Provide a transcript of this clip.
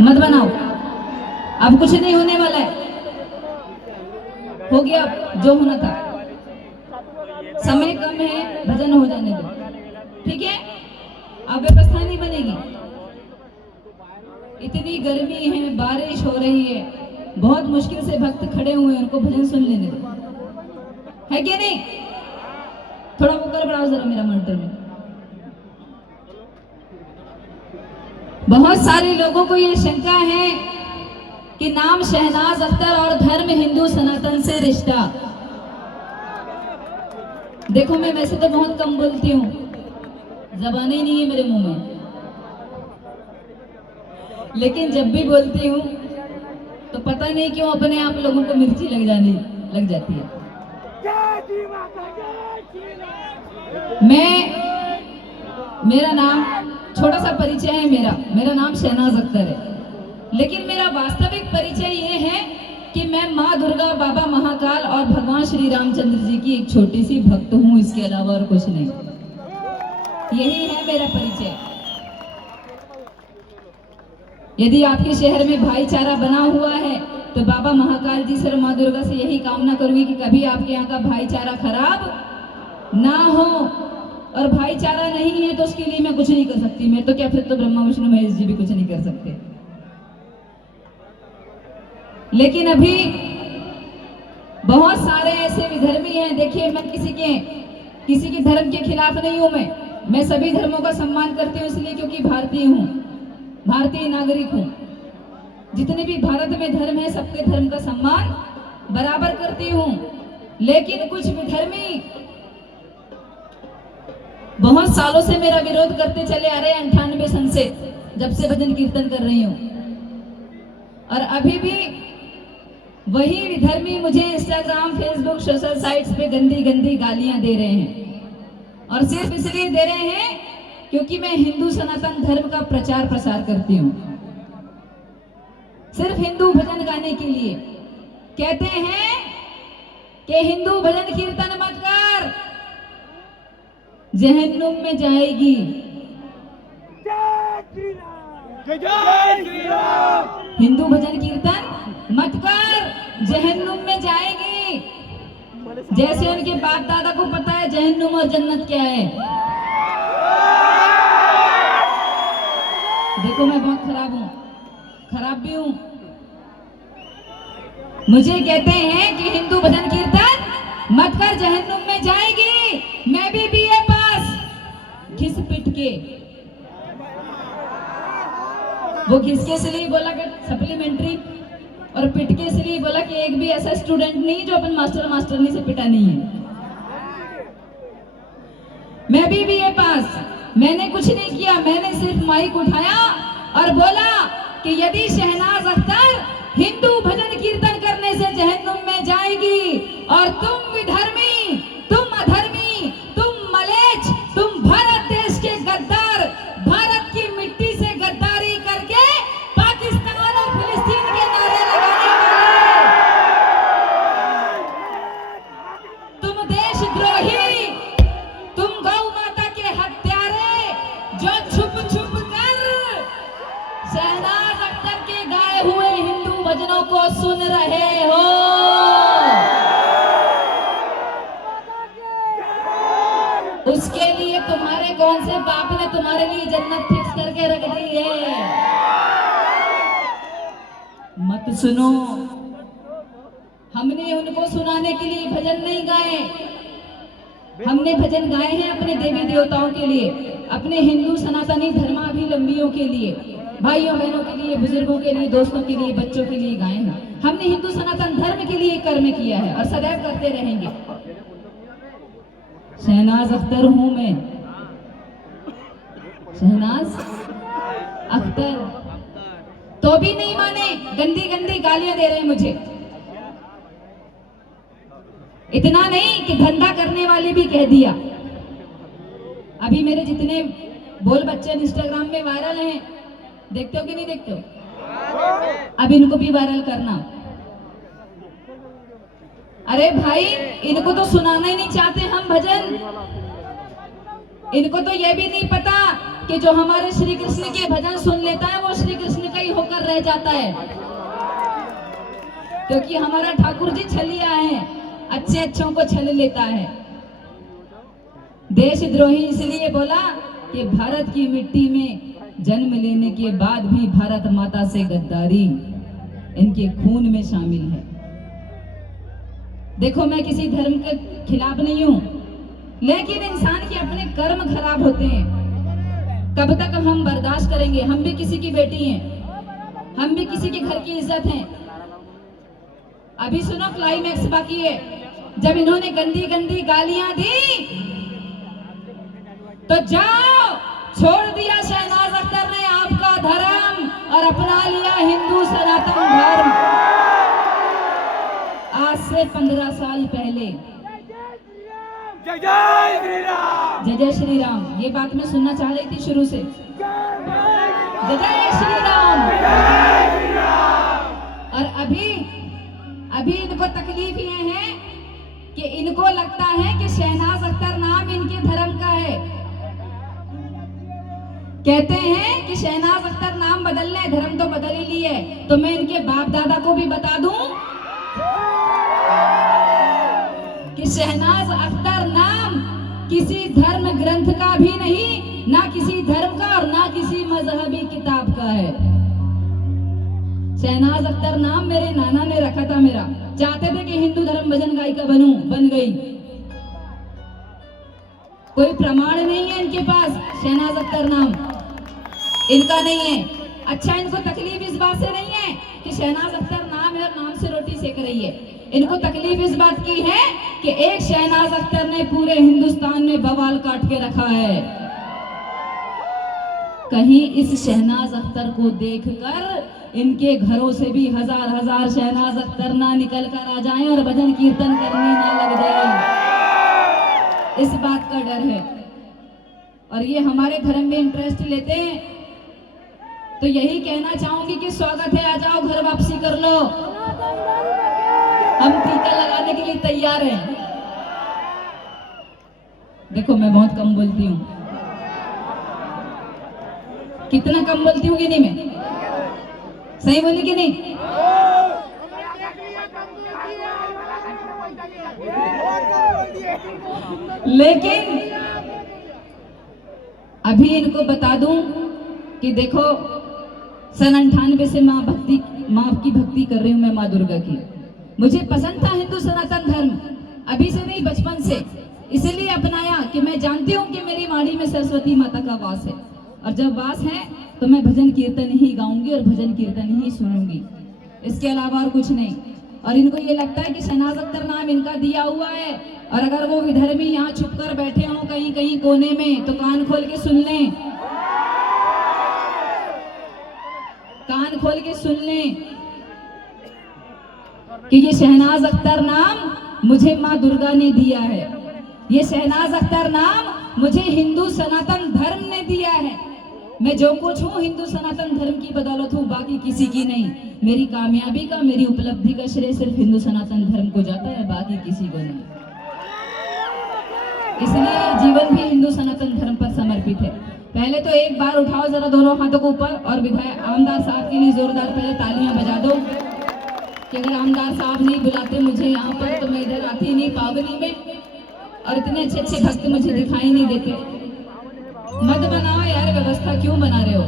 मत बनाओ, अब कुछ नहीं होने वाला है, हो गया जो होना था। समय कम है, भजन हो जाने दो, ठीक है। अब व्यवस्था नहीं बनेगी, इतनी गर्मी है, बारिश हो रही है, बहुत मुश्किल से भक्त खड़े हुए हैं, उनको भजन सुन लेने दो, है कि नहीं। थोड़ा ऊपर बढ़ाओ जरा मेरा मॉनिटर में। बहुत सारे लोगों को ये शंका है कि नाम शहनाज अख्तर और धर्म हिंदू सनातन से रिश्ता। देखो मैं वैसे तो बहुत कम बोलती हूँ, ज़बान ही नहीं है मेरे मुंह में, लेकिन जब भी बोलती हूँ तो पता नहीं क्यों अपने आप लोगों को मिर्ची लग जाती है। मेरा नाम, छोटा सा परिचय है मेरा नाम शहनाज अख्तर है, लेकिन मेरा वास्तविक परिचय ये है कि मैं माँ दुर्गा, बाबा महाकाल और भगवान श्री रामचंद्र जी की एक छोटी सी भक्त हूँ, इसके अलावा और कुछ नहीं। यही है मेरा परिचय। यदि आपके शहर में भाईचारा बना हुआ है तो बाबा महाकाल जी से, माँ दुर्गा से यही कामना करूंगी कि कभी आपके यहाँ का भाईचारा खराब ना हो, और भाईचारा नहीं है तो उसके लिए मैं कुछ नहीं कर सकती। मैं तो क्या, फिर तो ब्रह्मा विष्णु महेश जी भी कुछ नहीं कर सकते। लेकिन अभी बहुत सारे ऐसे विधर्मी हैं, देखिए मैं किसी के धर्म के खिलाफ नहीं हूं, मैं सभी धर्मों का सम्मान करती हूँ, इसलिए क्योंकि भारतीय हूँ, भारतीय नागरिक हूँ। जितने भी भारत में धर्म है सबके धर्म का सम्मान बराबर करती हूँ। लेकिन कुछ विधर्मी बहुत सालों से मेरा विरोध करते चले आ रहे हैं, 98 सन से, जब से भजन कीर्तन कर रही हूँ, और अभी भी वही विधर्मी मुझे इंस्टाग्राम, फेसबुक, सोशल साइट्स पे गंदी गंदी गालियां दे रहे हैं, और सिर्फ इसलिए दे रहे हैं क्योंकि मैं हिंदू सनातन धर्म का प्रचार प्रसार करती हूँ। सिर्फ हिंदू भजन गाने के लिए कहते हैं कि हिंदू भजन कीर्तन मत कर, जहन्नुम में जाएगी। हिंदू भजन कीर्तन मत कर, जहन्नुम में जाएगी। जैसे उनके बाप दादा को पता है जहन्नुम और जन्नत क्या है। देखो मैं बहुत खराब हूँ, खराब भी हूँ। मुझे कहते हैं कि हिंदू भजन कीर्तन मत कर, जहन्नुम में जाएगी। मैं भी बीए पास, घिस पिट के, वो घिसके इसलिए बोला कि सप्लीमेंट्री, और पिटके इसलिए बोला कि एक भी ऐसा स्टूडेंट नहीं जो अपन मास्टरनी से पिटा नहीं है। मैं भी बीए पास, मैंने कुछ नहीं किया, मैंने सिर्फ माइक उठाया और बोला कि यदि शहनाज अख्तर हिंदू भजन कीर्तन करने से जहन्नुम में जाएगी, और तुम विधर्मी, तुम अधर्मी, तुम मलेच्छ, तुम भारत देश के गद्दार, भारत की मिट्टी से गद्दारी करके पाकिस्तान और फिलिस्तीन के नारे लगाने वाले, तुम देशद्रोही, तुम गौ माता के हत्यारे, जो छुप छुप कर शहनाज अख्तर के गाए हुए हिंदू भजनों को सुन रहे हो, उसके लिए तुम्हारे कौन से बाप ने तुम्हारे लिए जन्नत फिक्स करके रख दी है। मत सुनो, हमने उनको सुनाने के लिए भजन नहीं गाए, हमने भजन गाए हैं अपने देवी देवताओं के लिए, अपने हिंदू सनातनी धर्माभिलंबियों के लिए, भाइयों बहनों के लिए, बुजुर्गों के लिए, दोस्तों के लिए, बच्चों के लिए गाए हैं। हमने हिंदू सनातन धर्म के लिए कर्म किया है और सदैव करते रहेंगे। शहनाज अख्तर हूं मैं, शहनाज अख्तर, तो भी नहीं माने, गंदी गंदी गालियां दे रहे हैं मुझे। इतना नहीं कि धंधा करने वाले भी कह दिया। अभी मेरे जितने बोल बच्चे इंस्टाग्राम में वायरल हैं, देखते हो कि नहीं देखते हो? अब इनको भी वायरल करना। अरे भाई, इनको तो सुनाना ही नहीं चाहते हम भजन, इनको तो ये भी नहीं पता कि जो हमारे श्री कृष्ण के भजन सुन लेता है वो श्री कृष्ण का ही होकर रह रह जाता है, क्योंकि हमारा ठाकुर जी छलिया है, अच्छे अच्छों को छल लेता है। देशद्रोही इसलिए बोला कि भारत की मिट्टी में जन्म लेने के बाद भी भारत माता से गद्दारी इनके खून में शामिल है। देखो, मैं किसी धर्म के खिलाफ नहीं हूं, लेकिन इंसान के अपने कर्म खराब होते हैं। कब तक हम बर्दाश्त करेंगे? हम भी किसी की बेटी हैं, हम भी किसी के घर की इज्जत हैं। अभी सुनो, क्लाइमैक्स बाकी है। जब इन्होंने गंदी गंदी गालियां दी तो जाओ, छोड़ दिया शहनाज अख्तर ने आपका धर्म और अपना लिया हिंदू सनातन धर्म। आज से 15 साल पहले। जय जय श्री राम, जय जय श्री राम। ये बात मैं सुनना चाह रही थी शुरू से। जय जय श्री राम। और अभी इनको तकलीफ ये है कि इनको लगता है कि शहनाज अख्तर नाम इनके धर्म का है। कहते हैं कि शहनाज अख्तर नाम बदल ले, धर्म तो बदल ही ली है। तो मैं इनके बाप दादा को भी बता दूं कि शहनाज अख्तर नाम किसी धर्म ग्रंथ का भी नहीं, ना किसी धर्म का और ना किसी मजहबी किताब का है। शहनाज अख्तर नाम मेरे नाना ने रखा था। मेरा चाहते थे कि हिंदू धर्म भजन गायिका बनूं, बन गई। कोई प्रमाण नहीं है इनके पास, शहनाज अख्तर नाम इनका नहीं है। अच्छा, इनको तकलीफ इस बात से नहीं है कि शहनाज अख्तर नाम है और नाम से रोटी सेक रही है। इनको तकलीफ इस बात की है कि एक शहनाज अख्तर ने पूरे हिंदुस्तान में बवाल काट के रखा है। कहीं इस शहनाज अख्तर को देखकर इनके घरों से भी हजार हजार शहनाज अख्तर ना निकल कर आ जाएं और भजन कीर्तन करने ना लग जाए, इस बात का डर है। और ये हमारे धर्म में इंटरेस्ट लेते हैं, तो यही कहना चाहूंगी कि स्वागत है, आ जाओ, घर वापसी कर लो। हम टीका लगाने के लिए तैयार हैं। देखो, मैं बहुत कम बोलती हूँ। कितना कम बोलती हूँ कि नहीं? मैं सही बोली कि नहीं? लेकिन अभी इनको बता दूं कि देखो, सन 98 से माँ की भक्ति कर रही हूँ मैं, माँ दुर्गा की। मुझे पसंद था हिंदू सनातन धर्म, अभी से नहीं, बचपन से। इसलिए अपनाया कि मैं जानती हूँ कि मेरी वाणी में सरस्वती माता का वास है, और जब वास है तो मैं भजन कीर्तन ही गाऊंगी और भजन कीर्तन ही सुनूंगी, इसके अलावा और कुछ नहीं। और इनको ये लगता है कि शहनाज अख्तर नाम इनका दिया हुआ है, और अगर वो विधर्मी यहाँ छुप कर बैठे हों कहीं कहीं कोने में, तो कान खोल के सुन लें, कान खोल के सुन लें कि ये शहनाज अख्तर नाम मुझे माँ दुर्गा ने दिया है। ये शहनाज अख्तर नाम मुझे हिंदू सनातन धर्म ने दिया है। मैं जो कुछ हूँ हिंदू सनातन धर्म की बदौलत हूँ, बाकी किसी की नहीं। मेरी कामयाबी का, मेरी उपलब्धि का श्रेय सिर्फ हिंदू सनातन धर्म को जाता है, बाकी किसी को नहीं। इसलिए जीवन भी हिंदू सनातन धर्म पर समर्पित है। पहले तो एक बार उठाओ जरा दोनों हाथों को ऊपर, और विधायक आमदार साहब के लिए जोरदार पहले तालियां बजा दो कि अगर आमदार साहब नहीं बुलाते मुझे यहाँ पर तो मैं इधर आती नहीं पावनी में, और इतने अच्छे अच्छे भक्त मुझे दिखाई नहीं देते। मत बनाओ यार, व्यवस्था क्यों बना रहे हो?